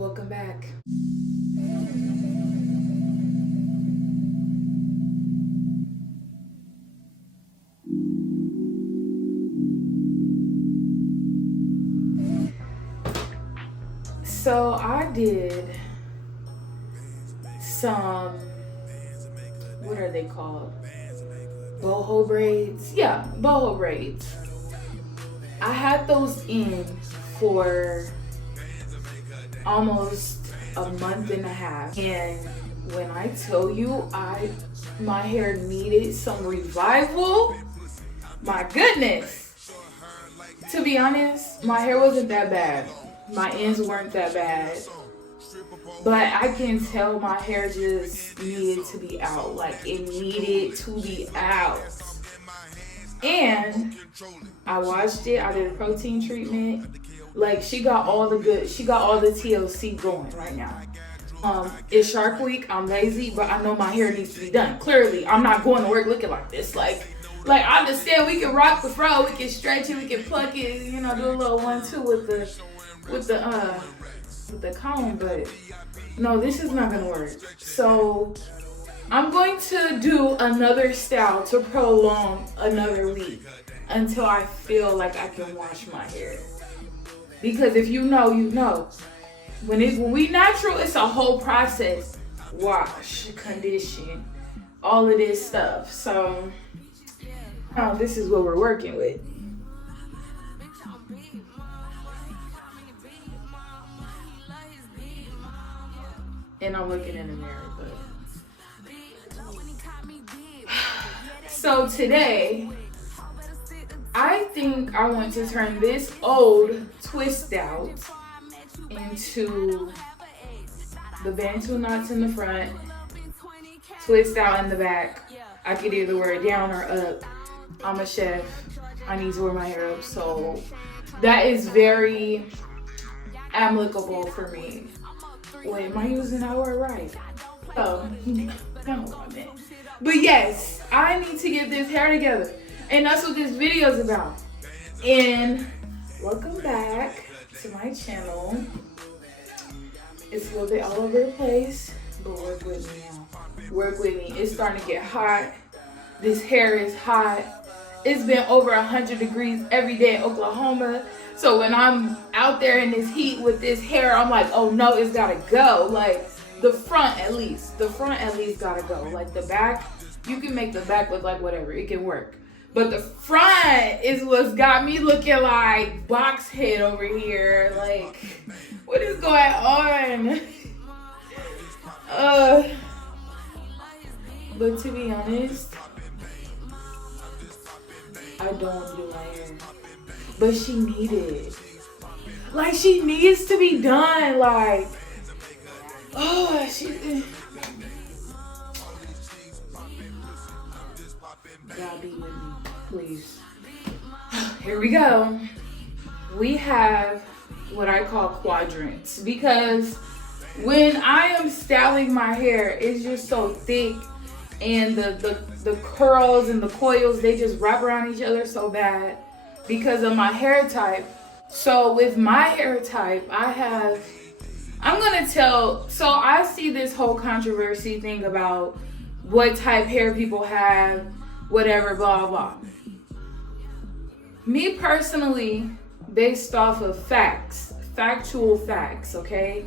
Welcome back. So I did some, what are they called? Boho braids? Yeah, boho braids. I had those in for almost a month and a half. And when I tell you my hair needed some revival, my goodness. To be honest, my hair wasn't that bad. My ends weren't that bad. But I can tell my hair just needed to be out. Like, it needed to be out. And I washed it. I did a protein treatment. Like, she got all the TLC going right now. It's Shark Week. I'm lazy, but I know my hair needs to be done. Clearly, I'm not going to work looking like this. Like I understand we can rock the fro, we can stretch it, we can pluck it, you know, do a little 1-2 with the comb, but no, this is not gonna work. So I'm going to do another style to prolong another week until I feel like I can wash my hair. Because if you know, you know. When we natural, it's a whole process. Wash, condition, all of this stuff. So this is what we're working with. And I'm looking in the mirror, but so today I think I want to turn this old twist out into the Bantu knots in the front, twist out in the back. I could either wear it down or up. I'm a chef. I need to wear my hair up, so that is very applicable for me. Wait, am I using that word right? Oh, I don't know what I meant. But yes, I need to get this hair together. And that's what this video is about. And welcome back to my channel. It's a little bit all over the place, but work with me now. Work with me. It's starting to get hot. This hair is hot. It's been over 100 degrees every day in Oklahoma. So when I'm out there in this heat with this hair, I'm like, oh no, it's gotta go. Like the front at least gotta go. Like the back, you can make the back look like whatever, it can work. But the front is what's got me looking like box head over here. Like, what is going on? But to be honest, I don't want to do my hair. But she needed it. Like, she needs to be done. Like, she... God be with me, please. Here we go. We have what I call quadrants. Because when I am styling my hair, it's just so thick. And the curls and the coils, they just wrap around each other so bad because of my hair type. So with my hair type, so I see this whole controversy thing about what type hair people have, whatever, blah, blah. Me personally, based off of factual facts, okay?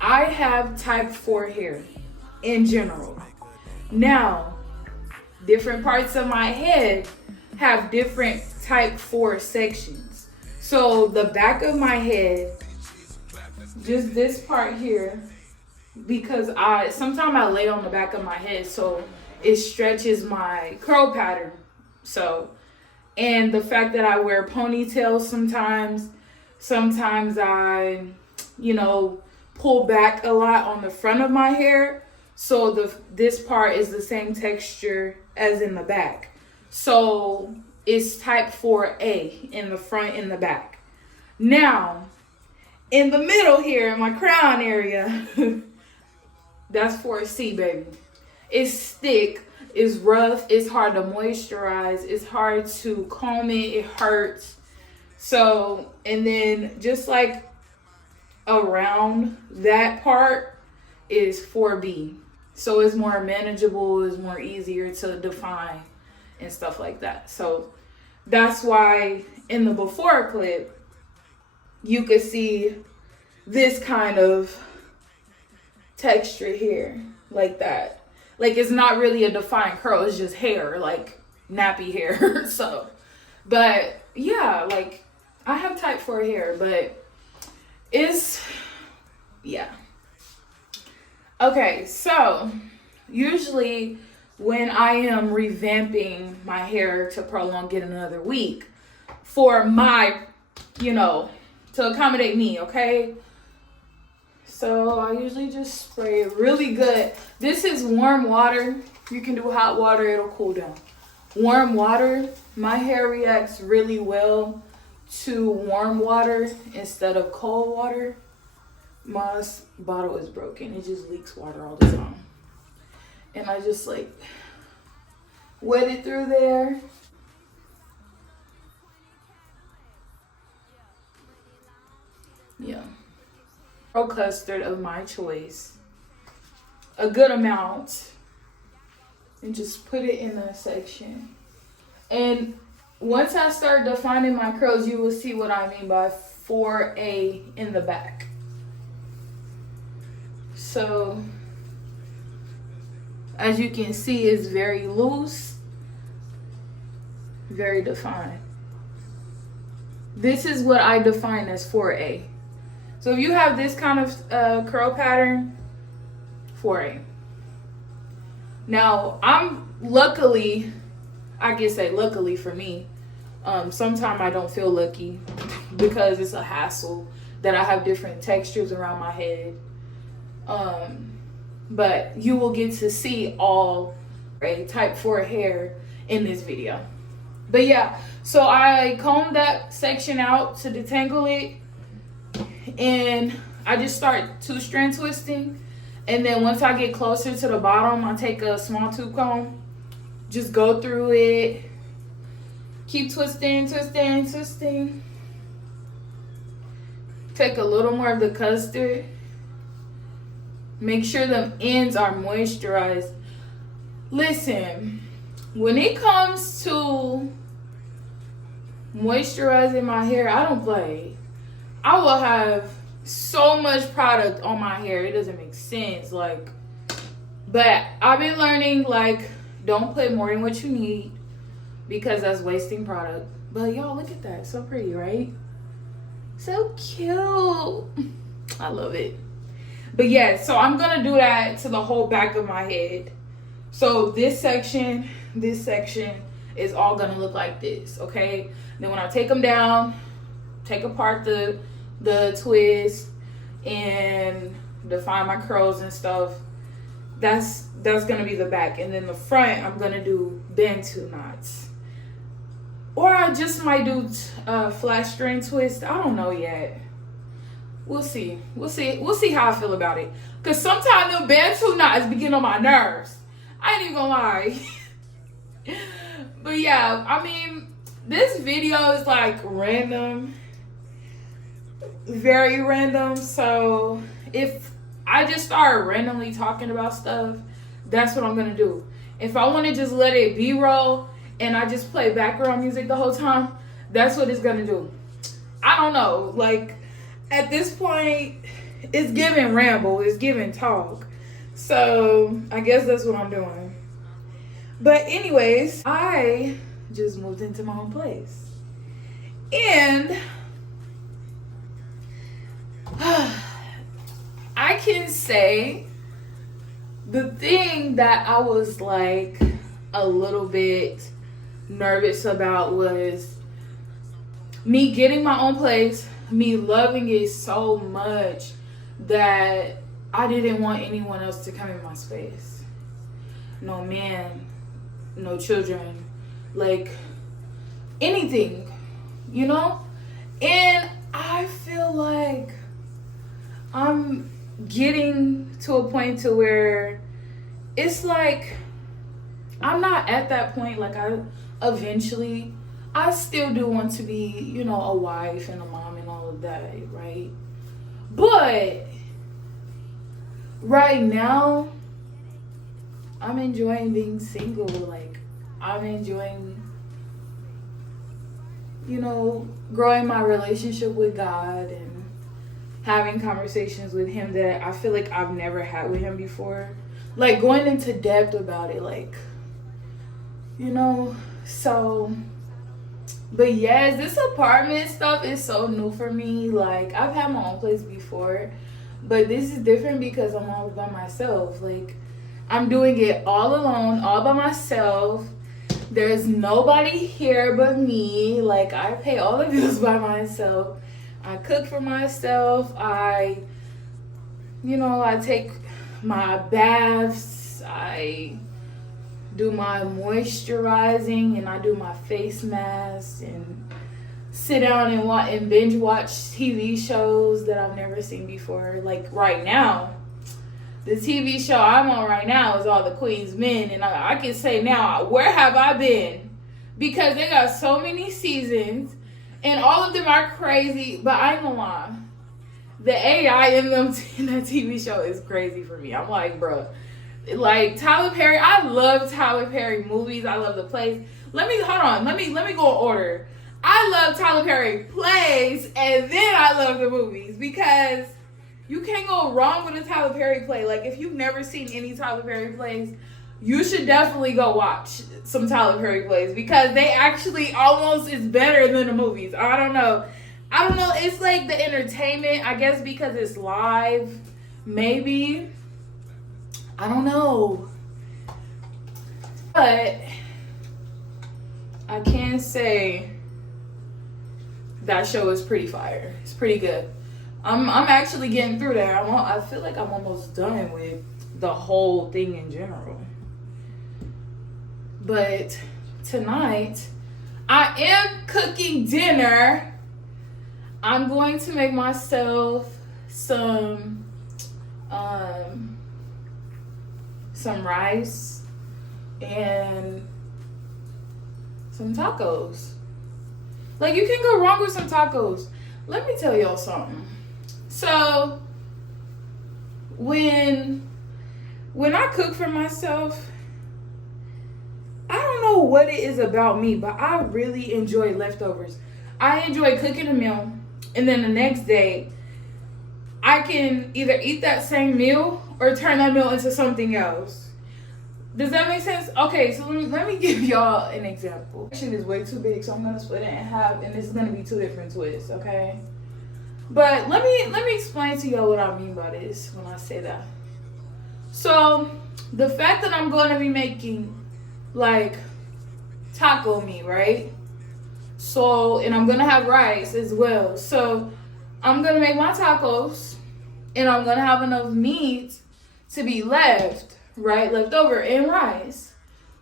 I have type 4 hair in general. Now, different parts of my head have different type 4 sections. So the back of my head, just this part here, because sometimes I lay on the back of my head, so it stretches my curl pattern. So, and the fact that I wear ponytails sometimes I, pull back a lot on the front of my hair. So this part is the same texture as in the back. So it's type 4A in the front and the back. Now, in the middle here, in my crown area, that's 4C, baby. It's thick, it's rough, it's hard to moisturize, it's hard to comb it hurts. So, and then just like around that part is 4B. So it's more manageable, it's more easier to define and stuff like that. So that's why in the before clip, you could see this kind of texture here, like that. Like it's not really a defined curl, it's just hair, like nappy hair. So, but yeah, like I have type 4 hair, but it's, yeah. Okay, so usually when I am revamping my hair to prolong it another week for my, to accommodate me, okay? So I usually just spray it really good. This is warm water. You can do hot water, it'll cool down. Warm water, my hair reacts really well to warm water instead of cold water. My bottle is broken. It just leaks water all the time. And I just like wet it through there. Yeah. Pearl custard of my choice. A good amount. And just put it in a section. And once I start defining my curls, you will see what I mean by 4A in the back. So, as you can see, it's very loose, very defined. This is what I define as 4A. So if you have this kind of curl pattern, 4A. Now, I can say luckily for me, sometimes I don't feel lucky because it's a hassle that I have different textures around my head. But you will get to see all type 4 hair in this video. But yeah, so I combed that section out to detangle it, and I just start 2-strand twisting. And then once I get closer to the bottom, I take a small tooth comb, just go through it, keep twisting. Take a little more of the custard. Make sure the ends are moisturized. Listen, when it comes to moisturizing my hair, I don't play. I will have so much product on my hair, it doesn't make sense. But I've been learning, don't put more than what you need because that's wasting product. But y'all, look at that. So pretty, right? So cute. I love it. But yeah, so I'm gonna do that to the whole back of my head. So this section is all gonna look like this, okay? Then when I take them down, take apart the twist and define my curls and stuff, that's gonna be the back. And then the front, I'm gonna do Bantu knots. Or I just might do flat string twist. I don't know yet. We'll see how I feel about it. Cause sometimes the Bantu knots be getting on my nerves. I ain't even gonna lie. But yeah, I mean, this video is random. Very random. So if I just start randomly talking about stuff, that's what I'm gonna do. If I wanna just let it B-roll and I just play background music the whole time, that's what it's gonna do. I don't know. At this point, it's giving ramble, it's giving talk. So I guess that's what I'm doing. But anyways, I just moved into my own place. And I can say the thing that I was a little bit nervous about was me getting my own place, me loving it so much that I didn't want anyone else to come in my space. No man, no children, anything, And I feel like I'm getting to a point to where it's I'm not at that point. I still do want to be, a wife and a mom and all of that, right? But right now, I'm enjoying being single. Like, I'm enjoying, growing my relationship with God and having conversations with Him that I feel like I've never had with Him before. Like, going into depth about it, like, so. But yes, this apartment stuff is so new for me. Like, I've had my own place before, but this is different because I'm all by myself. Like, I'm doing it all alone, all by myself. There's nobody here but me. Like, I pay all the bills by myself. I cook for myself. I take my baths. I do my moisturizing, and I do my face mask, and sit down and binge watch TV shows that I've never seen before. Like, right now, the TV show I'm on right now is All the Queen's Men, and I can say now, where have I been? Because they got so many seasons, and all of them are crazy, but I ain't gonna lie. The AI in them in that TV show is crazy for me. I'm like, bro. Like, Tyler Perry, I love Tyler Perry movies. I love the plays. Let me go in order. I love Tyler Perry plays, and then I love the movies, because you can't go wrong with a Tyler Perry play. Like, if you've never seen any Tyler Perry plays, you should definitely go watch some Tyler Perry plays, because they actually almost is better than the movies. I don't know. It's like the entertainment, I guess, because it's live, maybe. I don't know. But I can say that show is pretty fire. It's pretty good. I'm actually getting through there. I feel like I'm almost done with the whole thing in general. But tonight, I am cooking dinner. I'm going to make myself some rice and some tacos. Like, you can't go wrong with some tacos. Let me tell y'all something. So, when I cook for myself, I don't know what it is about me, but I really enjoy leftovers. I enjoy cooking a meal, and then the next day, I can either eat that same meal or turn that meal into something else. Does that make sense? Okay, so let me give y'all an example. This section is way too big, so I'm gonna split it in half, and this is gonna be two different twists, okay? But let me explain to y'all what I mean by this when I say that. So, the fact that I'm gonna be making like taco meat, right? So, and I'm gonna have rice as well. So, I'm gonna make my tacos, and I'm gonna have enough meat to be left over in rice.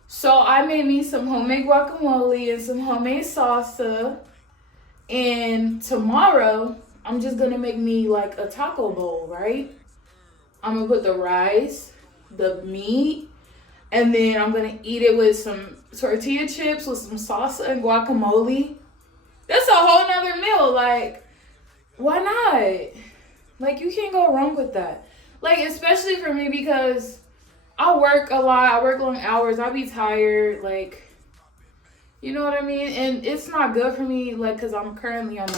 So I made me some homemade guacamole and some homemade salsa. And tomorrow, I'm just gonna make me like a taco bowl, right? I'm gonna put the rice, the meat, and then I'm gonna eat it with some tortilla chips with some salsa and guacamole. That's a whole nother meal. Like, why not? Like, you can't go wrong with that. Like, especially for me, because I work a lot. I work long hours. I be tired. Like, you know what I mean? And it's not good for me, like, because I'm currently on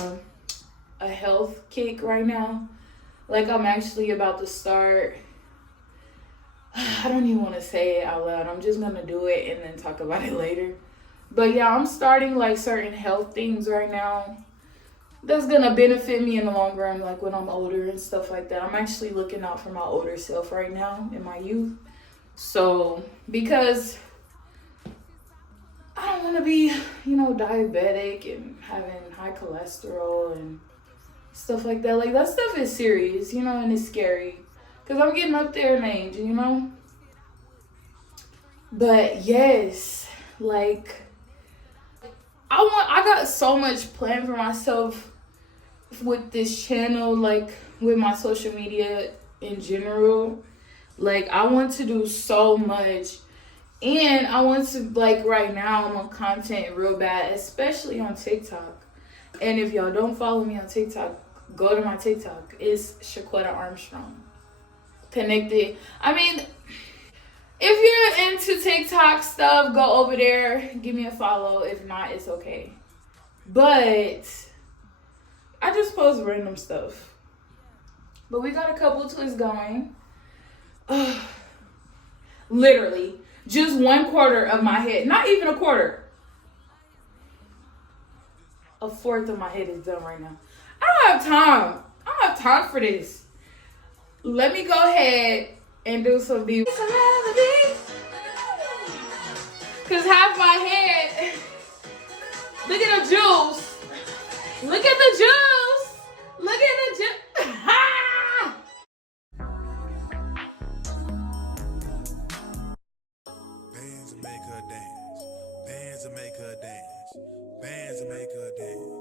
a health kick right now. Like, I'm actually about to start. I don't even want to say it out loud. I'm just going to do it and then talk about it later. But yeah, I'm starting like certain health things right now that's gonna benefit me in the long run, like when I'm older and stuff like that. I'm actually looking out for my older self right now in my youth. So, because I don't want to be, diabetic and having high cholesterol and stuff like that. Like, that stuff is serious, and it's scary. Because I'm getting up there in age, But yes, like, I got so much planned for myself with this channel, like with my social media in general. Like, I want to do so much, and I want to, like, right now I'm on content real bad, especially on TikTok. And if y'all don't follow me on TikTok, go to my TikTok. It's Shaquetta Armstrong. Connected. I mean, if you're into TikTok stuff, go over there. Give me a follow. If not, it's okay. But I just post random stuff. But we got a couple twists going. Literally, just 1/4 of my head. Not even a quarter. A fourth of my head is done right now. I don't have time. I don't have time for this. Let me go ahead and do some beauty. Cause half my head. Look at the juice. Look at the juice. Look at the juice. Bands will make her dance. Bands will make her dance. Bands will make her dance.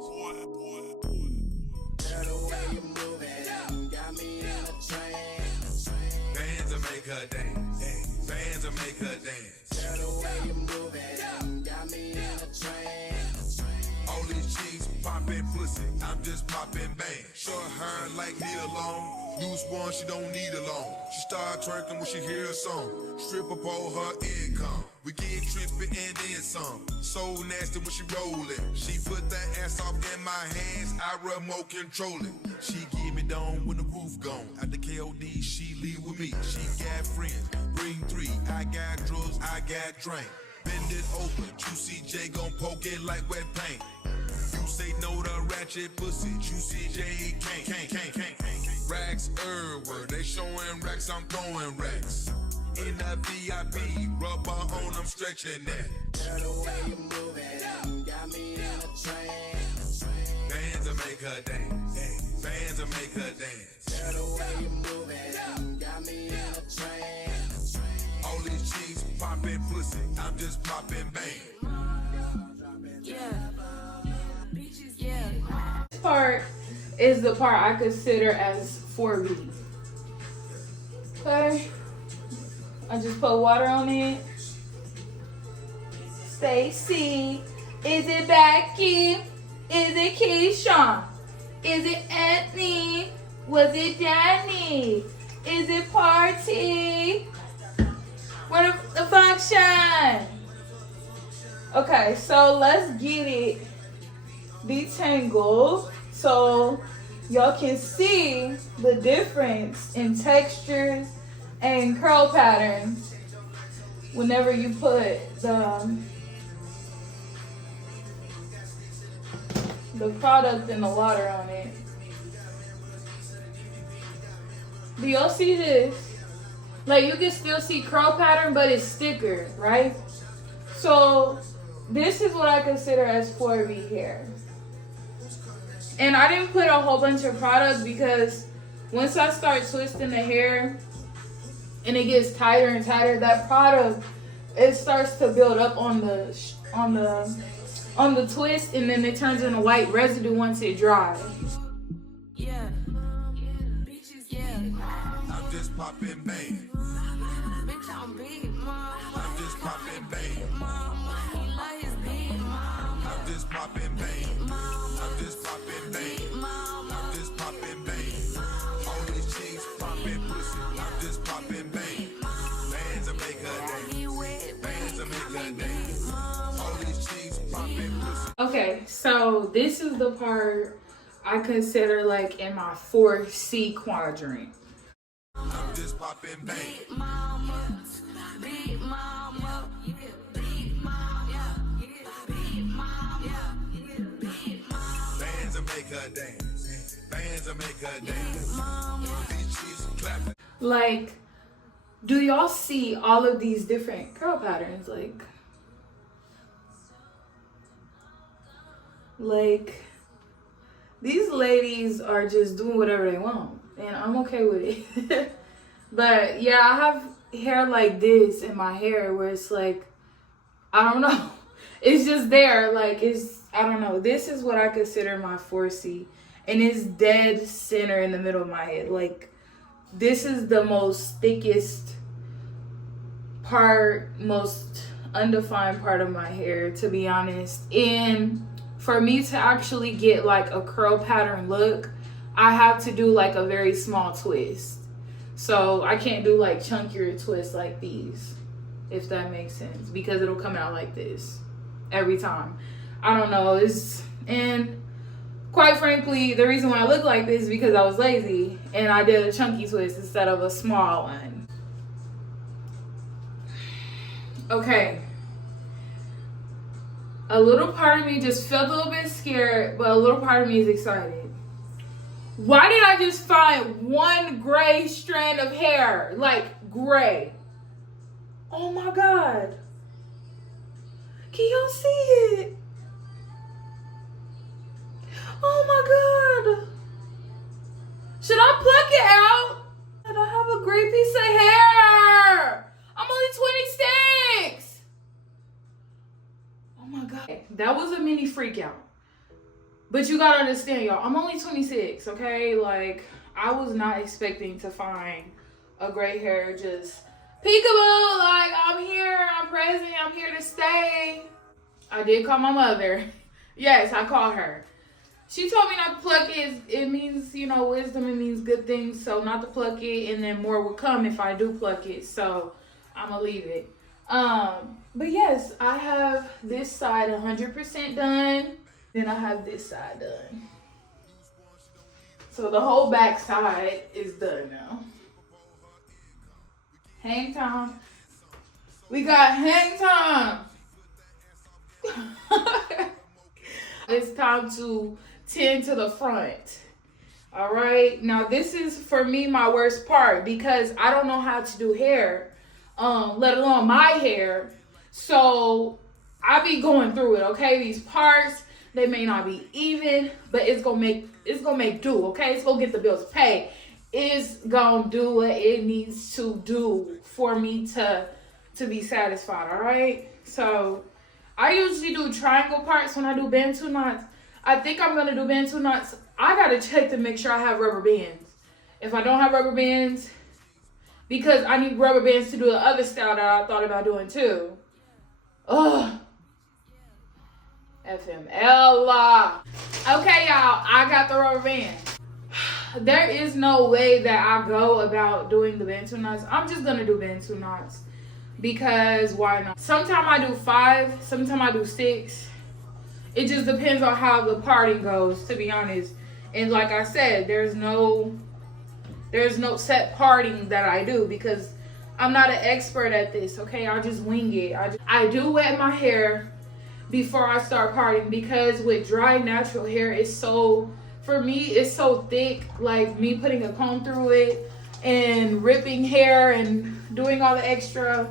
Tell the way you move it, got me in a trance. Bands will make her dance. Bands will make her dance. Tell the way you move it, got me in a trance. All these cheeks popping pussy, I'm just popping bang. Short hair like Nita Long. Loose one, she don't need a loan. She start twerking when she hear a song. Stripper pole her income. We get trippy and then some. So nasty when she rollin'. She put that ass off in my hands, I remote control it. She give me down when the roof gone. At the KOD, she leave with me. She got friends, bring 3. I got drugs, I got drink. Bend it open, Juicy J gon' poke it like wet paint. You say no to ratchet pussy, Juicy J can't. Racks everywhere, they showing racks, I'm throwing racks. In the VIP, rubber on, I'm stretching that. Tell the way you move it, got me in a trance. Bands will make her dance. Bands will make her dance. Tell the way you move it, got me in a trance. All these cheeks popping pussy, I'm just popping bang. Yeah. This part is the part I consider as 4B. Okay. I just put water on it. Stacy, is it Becky? Is it Keyshawn? Is it Anthony? Was it Danny? Is it Party? What the function? Okay, so let's get it detangled so y'all can see the difference in textures and curl patterns whenever you put the product and the water on it. Do y'all see this? Like, you can still see curl pattern, but it's thicker, right? So this is what I consider as 4B hair. And I didn't put a whole bunch of product because once I start twisting the hair and it gets tighter and tighter, that product, it starts to build up on the twist, and then it turns into white residue once it dries. Yeah. I'm just popping bang. I'm just popping bang. I'm just popping bang. I'm just popping bang. I'm just popping bang. All these chicks popping pussy. I'm just popping bang. Bands will make her dance. Bands will make her dance. All these chicks popping pussy. Okay, so this is the part I consider like in my 4C quadrant. I'm just popping bang. Bands will make her dance. Bands will make her dance. These cheeks clapping. Like, do y'all see all of these different curl patterns? Like these ladies are just doing whatever they want, and I'm okay with it. But yeah, I have hair like this in my hair where it's like, I don't know. It's just there. Like, I don't know. This is what I consider my 4C. And it's dead center in the middle of my head. Like, this is the most thickest part, most undefined part of my hair, to be honest. And for me to actually get like a curl pattern look, I have to do like a very small twist. So I can't do like chunkier twists like these, if that makes sense, because it'll come out like this every time. I don't know. And quite frankly, the reason why I look like this is because I was lazy and I did a chunky twist instead of a small one. Okay. A little part of me just felt a little bit scared, but a little part of me is excited. Why did I just find one gray strand of hair? Like gray. Oh my God. Can y'all see it? Oh my God. Should I pluck it out? I have a gray piece of hair. I'm only 26. Oh my God. That was a mini freak out. But you gotta understand, y'all, I'm only 26, okay? Like, I was not expecting to find a gray hair just peekaboo, like, I'm here, I'm present, I'm here to stay. I did call my mother. Yes, I called her. She told me not to pluck it. It means, you know, wisdom. It means good things. So not to pluck it, and then more will come if I do pluck it. So I'm gonna leave it. But yes, I have this side 100% done. Then I have this side done. So the whole back side is done now. Hang time. We got hang time. It's time to tend to the front. All right. Now this is for me my worst part because I don't know how to do hair, let alone my hair. So I be going through it. Okay, these parts, they may not be even, but it's gonna make do. Okay, it's gonna get the bills paid. It's gonna do what it needs to do for me to be satisfied. All right. So I usually do triangle parts when I do Bantu knots. I think I'm gonna do Bantu knots. I gotta check to make sure I have rubber bands. If I don't have rubber bands, because I need rubber bands to do the other style that I thought about doing too. Ugh. FML. Okay, y'all, I got the rubber band. There is no way that I go about doing the Bantu knots. I'm just gonna do Bantu knots because why not? Sometimes I do 5, sometimes I do 6. It just depends on how the parting goes, to be honest. And like I said, there's no set parting that I do because I'm not an expert at this, okay? I just wing it. I do wet my hair before I start parting because with dry natural hair, for me, it's so thick. Like me putting a comb through it and ripping hair and doing all the extra,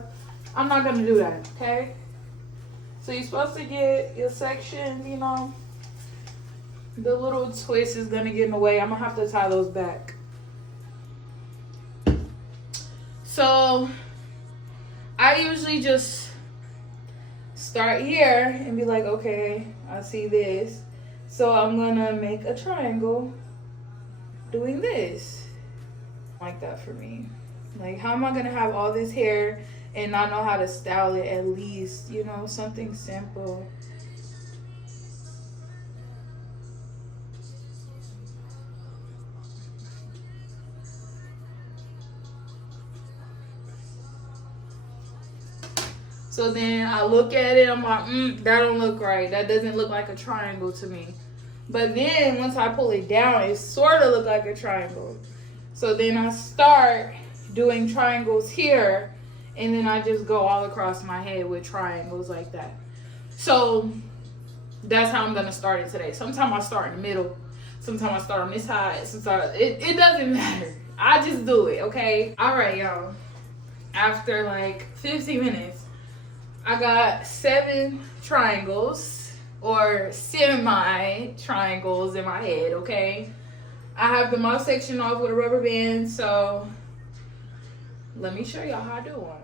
I'm not gonna do that, okay? So you're supposed to get your section, you know, the little twist is gonna get in the way. I'm gonna have to tie those back. So I usually just start here and be like, okay, I see this. So I'm gonna make a triangle doing this. Like that for me. Like, how am I gonna have all this hair and not know how to style it at least, you know, something simple. So then I look at it, I'm like, that don't look right. That doesn't look like a triangle to me. But then once I pull it down, it sort of look like a triangle. So then I start doing triangles here, and then I just go all across my head with triangles like that. So that's how I'm gonna start it today. Sometimes I start in the middle, sometimes I start on this side, sometimes it doesn't matter. I just do it, okay? All right, y'all. After like 15 minutes, I got 7 triangles or semi-triangles in my head, okay? I have the mouth section off with a rubber band, so let me show y'all how I do one.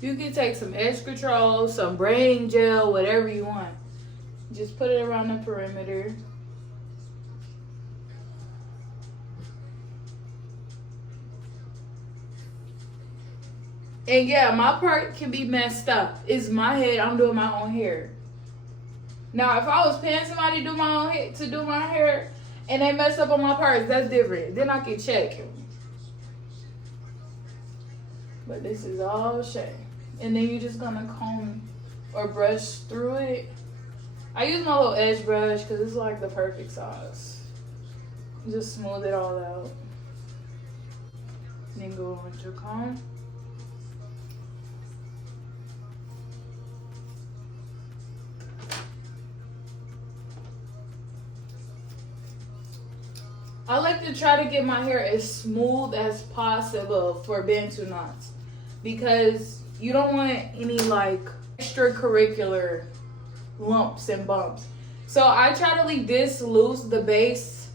You can take some edge control, some braiding gel, whatever you want. Just put it around the perimeter. And yeah, my part can be messed up. It's my head. I'm doing my own hair. Now, if I was paying somebody to do my hair, and they mess up on my parts, that's different. Then I can check. But this is all shade. And then you're just gonna comb or brush through it. I use my little edge brush because it's like the perfect size. Just smooth it all out. Then go with your comb. I like to try to get my hair as smooth as possible for Bantu knots because you don't want any like extracurricular lumps and bumps. So I try to leave this loose, the base.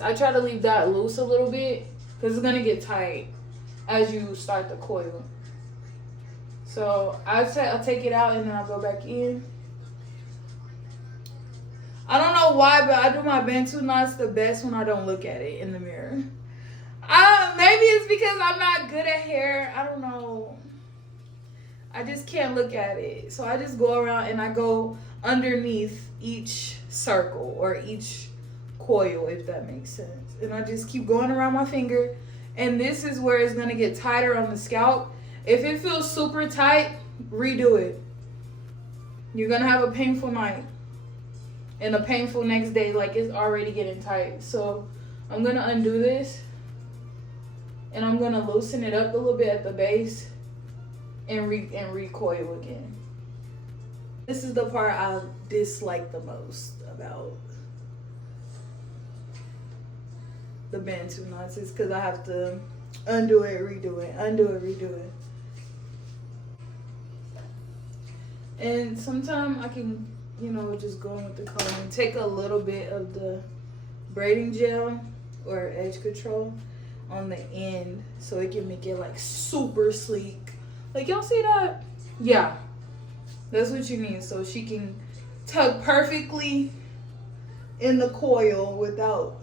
I try to leave that loose a little bit because it's gonna get tight as you start the coil. So I'll take it out and then I'll go back in. I don't know why, but I do my Bantu knots the best when I don't look at it in the mirror. Maybe it's because I'm not good at hair. I don't know. I just can't look at it. So I just go around and I go underneath each circle or each coil, if that makes sense. And I just keep going around my finger. And this is where it's going to get tighter on the scalp. If it feels super tight, redo it. You're going to have a painful night. And a painful next day, like it's already getting tight. So I'm gonna undo this and I'm gonna loosen it up a little bit at the base and recoil again. This is the part I dislike the most about the Bantu knots, is because I have to undo it, redo it, undo it, redo it. And sometimes I can, just go in with the comb and take a little bit of the braiding gel or edge control on the end so it can make it like super sleek. Like, y'all see that? Yeah, that's what you need, so she can tuck perfectly in the coil without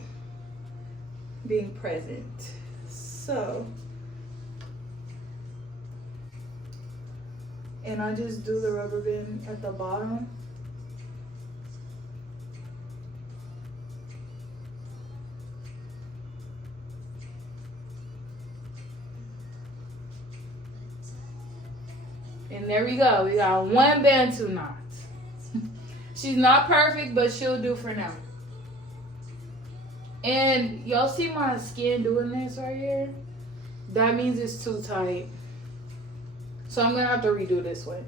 being present. So, and I just do the rubber band at the bottom. And there we go. We got one Bantu knot. She's not perfect, but she'll do for now. And y'all see my skin doing this right here? That means it's too tight. So I'm going to have to redo this one.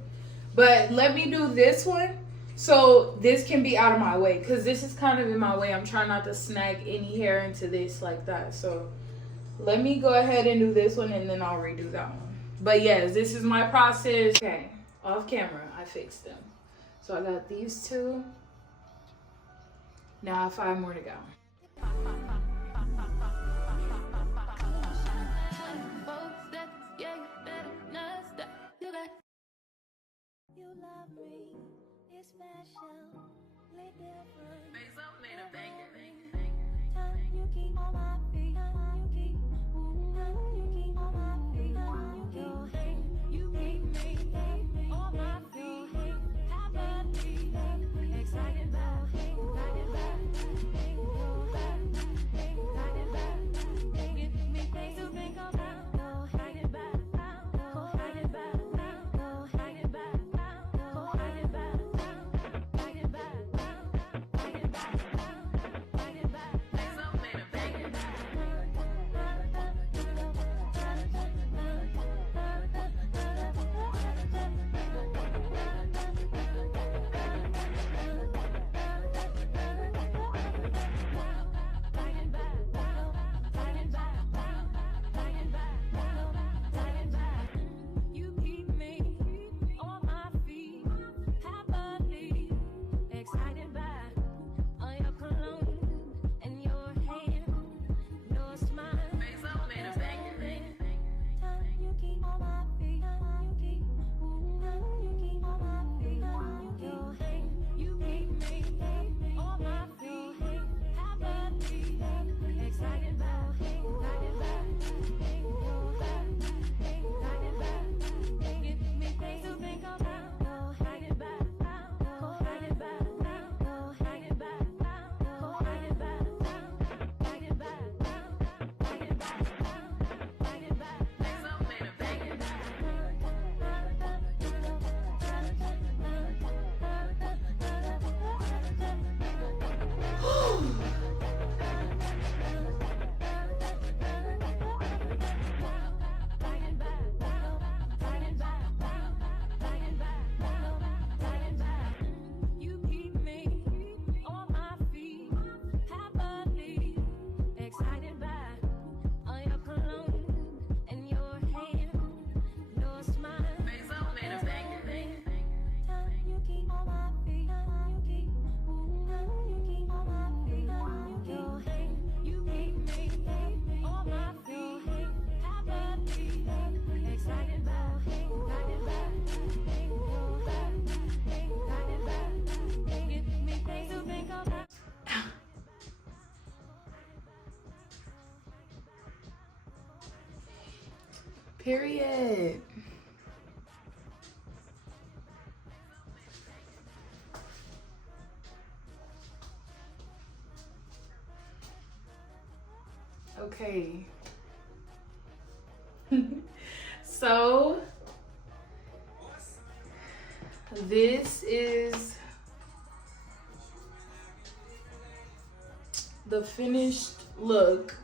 But let me do this one so this can be out of my way. Because this is kind of in my way. I'm trying not to snag any hair into this like that. So let me go ahead and do this one and then I'll redo that one. But yes, this is my process. Okay, off camera, I fixed them. So I got these two. Now I have 5 more to go. Period. Okay. So this is the finished look.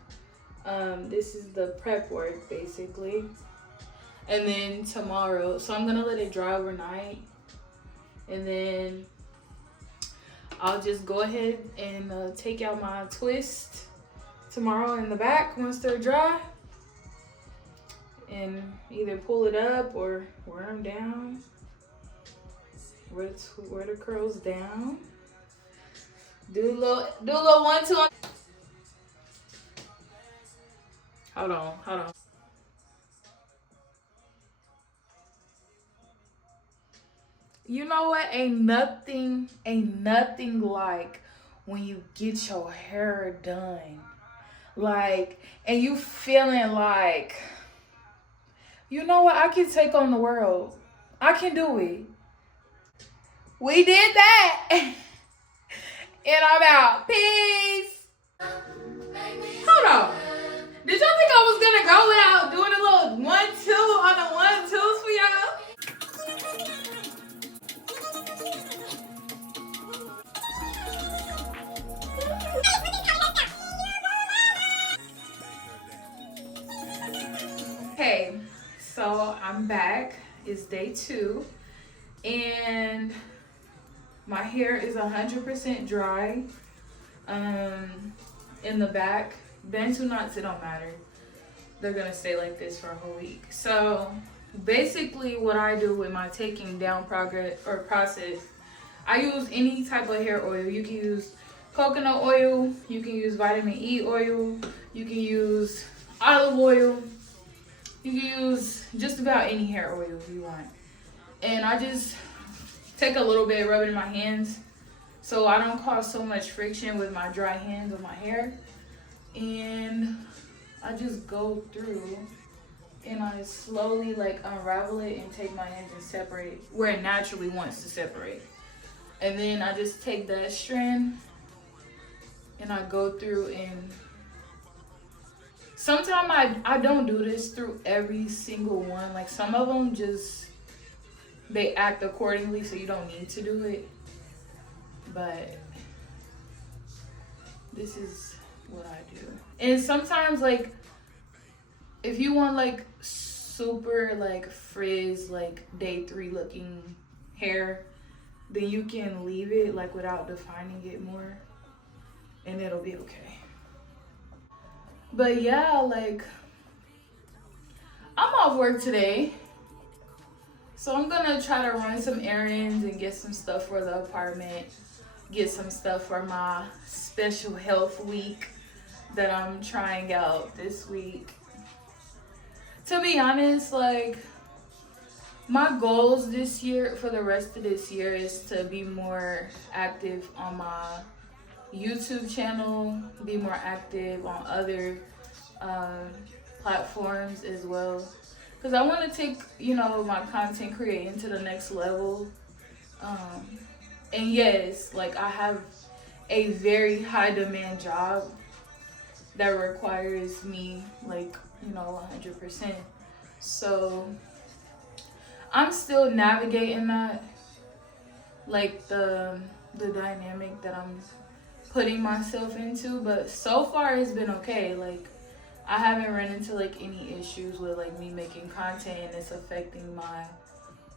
This is the prep work basically. And then tomorrow, so I'm gonna let it dry overnight. And then I'll just go ahead and take out my twist tomorrow in the back once they're dry. And either pull it up or wear them down. Wear the curls down. Do a little 1, 2. Hold on. You know what? Ain't nothing like when you get your hair done. Like, and you feeling like, you know what? I can take on the world. I can do it. We did that. And I'm out. Peace. Hold on. Did y'all think I was gonna go without doing a little 1, 2 on the 1, 2s for y'all? Okay, so I'm back. It's day 2, and my hair is 100% dry. In the back, Bantu knots, it don't matter. They're gonna stay like this for a whole week. So basically, what I do with my taking down process, I use any type of hair oil. You can use coconut oil. You can use vitamin E oil. You can use olive oil. You can use just about any hair oil you want. And I just take a little bit, rub it in my hands so I don't cause so much friction with my dry hands on my hair. And I just go through and I slowly like unravel it and take my hands and separate it where it naturally wants to separate. And then I just take that strand and I go through, and sometimes I don't do this through every single one. Like some of them just, they act accordingly, so you don't need to do it. But this is what I do. And sometimes like if you want like super like frizz, like day 3 looking hair, then you can leave it like without defining it more and it'll be okay. But yeah, like I'm off work today, so I'm gonna try to run some errands and get some stuff for the apartment, get some stuff for my special health week that I'm trying out this week. To be honest, like my goals this year, for the rest of this year, is to be more active on my YouTube channel, be more active on other platforms as well, because I want to take, you know, my content creating to the next level. And yes, like I have a very high demand job that requires me like, you know, 100%. So I'm still navigating that, like the dynamic that I'm putting myself into, but so far it's been okay. Like I haven't run into like any issues with like me making content and it's affecting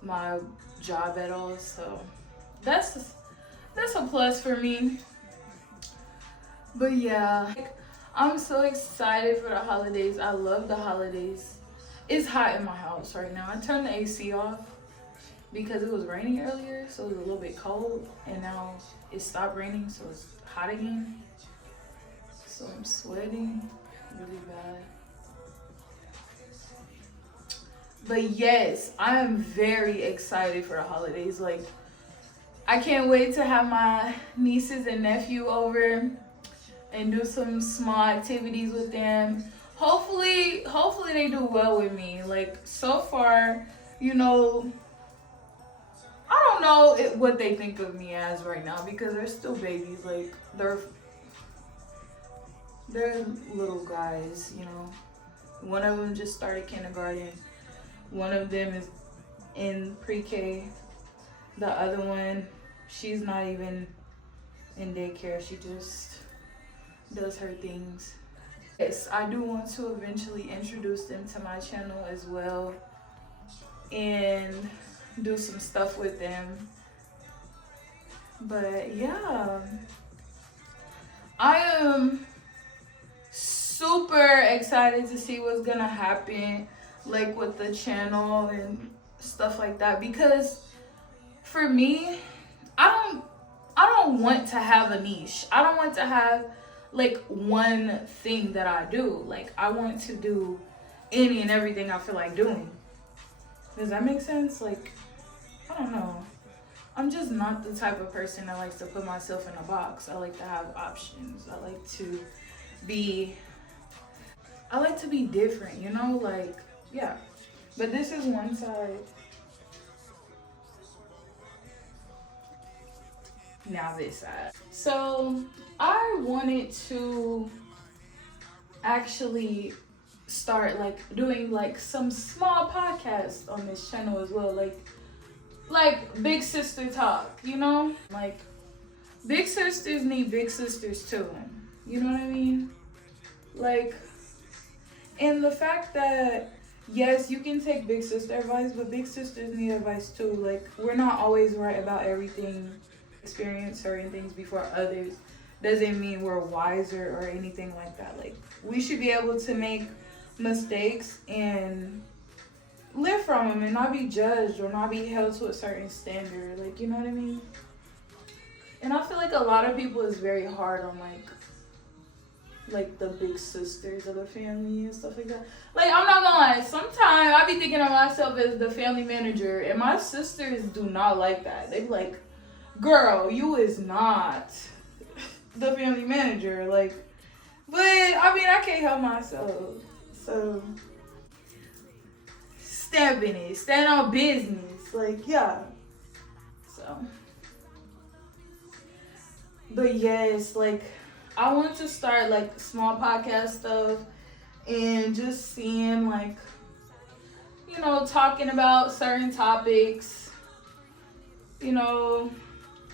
my job at all. So that's a plus for me. But yeah, I'm so excited for the holidays. I love the holidays. It's hot in my house right now. I turned the AC off because it was raining earlier, so it was a little bit cold, and now it stopped raining, so it's hot again. So I'm sweating really bad. But yes, I am very excited for the holidays. Like I can't wait to have my nieces and nephew over and do some small activities with them. hopefully they do well with me. Like so far, you know, I don't know what they think of me as right now because they're still babies. Like they're little guys, you know. One of them just started kindergarten. One of them is in pre-K. The other one, she's not even in daycare. She just does her things. Yes, I do want to eventually introduce them to my channel as well and do some stuff with them. But yeah, I am super excited to see what's gonna happen, like with the channel and stuff like that, because for me, I don't want to have a niche. I don't want to have like one thing that I do. Like I want to do any and everything I feel like doing. Does that make sense? Like, I don't know. I'm just not the type of person that likes to put myself in a box. I like to have options. I like to be different, you know? Like, yeah. But this is one side. Now this side. So I wanted to actually start like doing like some small podcasts on this channel as well, like big sister talk, you know? Like big sisters need big sisters too, you know what I mean? Like, and the fact that yes, you can take big sister advice, but big sisters need advice too. Like, we're not always right about everything. Experience certain things before others doesn't mean we're wiser or anything like that. Like, we should be able to make mistakes and live from them and not be judged or not be held to a certain standard. Like, you know what I mean? And I feel like a lot of people is very hard on like the big sisters of the family and stuff like that. Like, I'm not gonna lie, sometimes I be thinking of myself as the family manager, and my sisters do not like that. They be like, girl, you is not the family manager. Like, but I mean, I can't help myself. So, step in it, stand on business. Like, yeah. So, but yes, like, I want to start like small podcast stuff and just seeing like, you know, talking about certain topics, you know,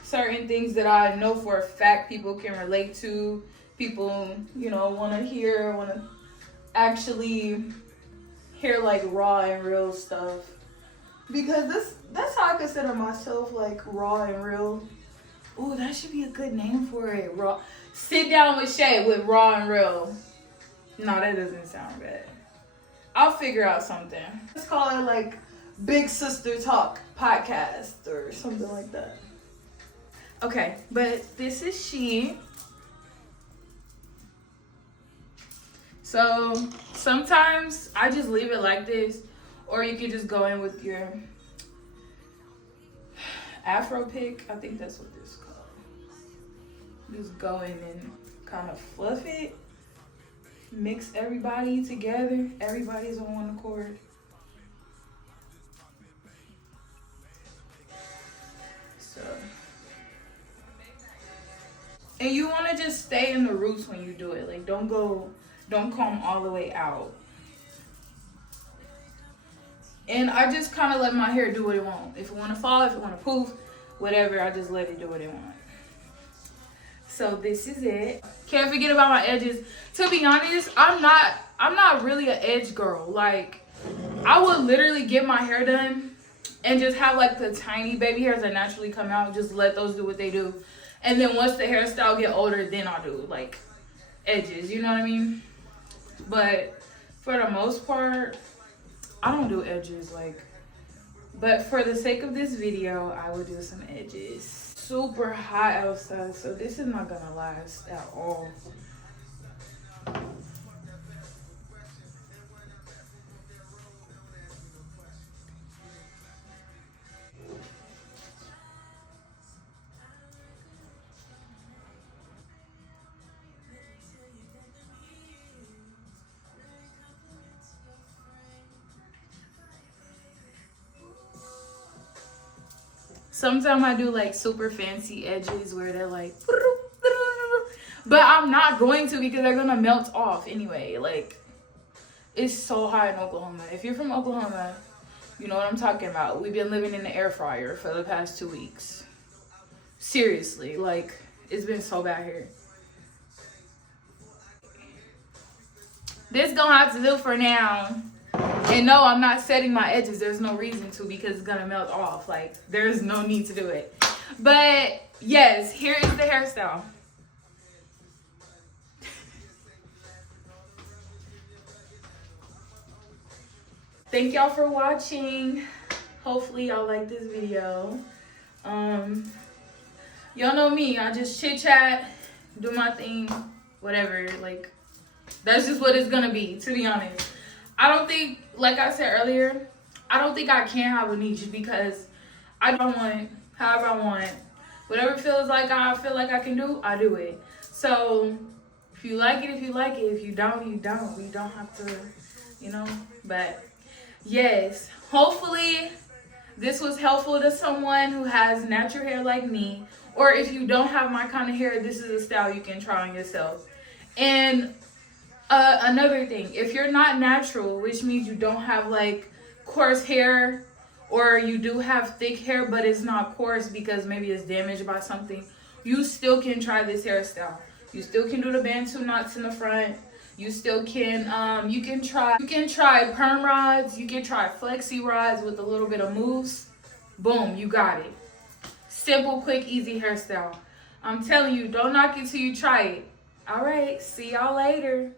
certain things that I know for a fact people can relate to, people, you know, want to actually hear like raw and real stuff. Because that's how I consider myself, like raw and real. Ooh, that should be a good name for it. Raw. Sit down with Shay with raw and real. No, that doesn't sound bad. I'll figure out something. Let's call it like Big Sister Talk Podcast or something like that. Okay, but this is she. So sometimes I just leave it like this, or you can just go in with your Afro pick. I think that's what this is called. Just go in and kind of fluff it. Mix everybody together. Everybody's on one accord. So. And you want to just stay in the roots when you do it. Like, don't comb all the way out. And I just kind of let my hair do what it wants. If it want to fall, if it want to poof, whatever, I just let it do what it wants. So this is it. Can't forget about my edges. To be honest, I'm not really an edge girl. Like, I would literally get my hair done and just have like the tiny baby hairs that naturally come out. Just let those do what they do. And then once the hairstyle get older, then I'll do like edges. You know what I mean? But for the most part, I don't do edges. Like, but for the sake of this video, I will do some edges. Super hot outside, so this is not gonna last at all. Sometimes I do like super fancy edges where they're like, but I'm not going to because they're gonna melt off anyway. Like, it's so hot in Oklahoma. If you're from Oklahoma, you know what I'm talking about. We've been living in the air fryer for the past 2 weeks. Seriously, like, it's been so bad here. This gonna have to do for now. And no, I'm not setting my edges. There's no reason to because it's gonna melt off. Like, there's no need to do it. But yes, here is the hairstyle. Thank y'all for watching. Hopefully y'all like this video. Y'all know me. I just chit chat, do my thing, whatever. Like, that's just what it's gonna be, to be honest. I don't think, like I said earlier, I don't think I can have a niche because I don't want however I want. Whatever feels like I feel like I can do, I do it. So if you like it, if you like it. If you don't, you don't. You don't have to, you know. But yes, hopefully this was helpful to someone who has natural hair like me. Or if you don't have my kind of hair, this is a style you can try on yourself. And another thing, if you're not natural, which means you don't have like coarse hair, or you do have thick hair but it's not coarse because maybe it's damaged by something, you still can try this hairstyle. You still can do the Bantu knots in the front. You still can you can try perm rods, you can try flexi rods with a little bit of mousse. Boom, you got it. Simple, quick, easy hairstyle. I'm telling you, don't knock it till you try it. All right, see y'all later.